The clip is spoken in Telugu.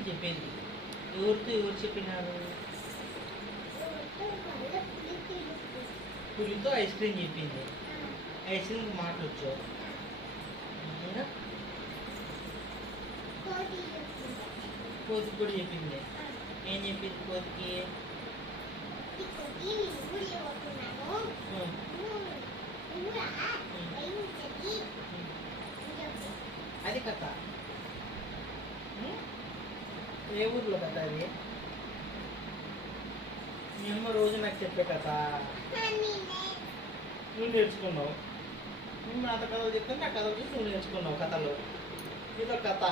అని చెప్పేది. ఎవరితో ఎవరు చెప్పినారు? పులితో ఐస్ క్రీమ్ చెప్పింది. ఐస్ క్రీమ్కి మాటలు వచ్చు. ఇంకా కోతికి కూడా చెప్పింది. ఏం చెప్పింది కోతికి? అది కథ. ఏ ఊర్లో కథ అది? మీ అమ్మ రోజు నాకు చెప్పే కథ నువ్వు నేర్చుకున్నావు. మేము అంత కథలు చెప్తే నా కథలు చూసి నువ్వు నేర్చుకున్నావు కథలు. ఇదో కథ.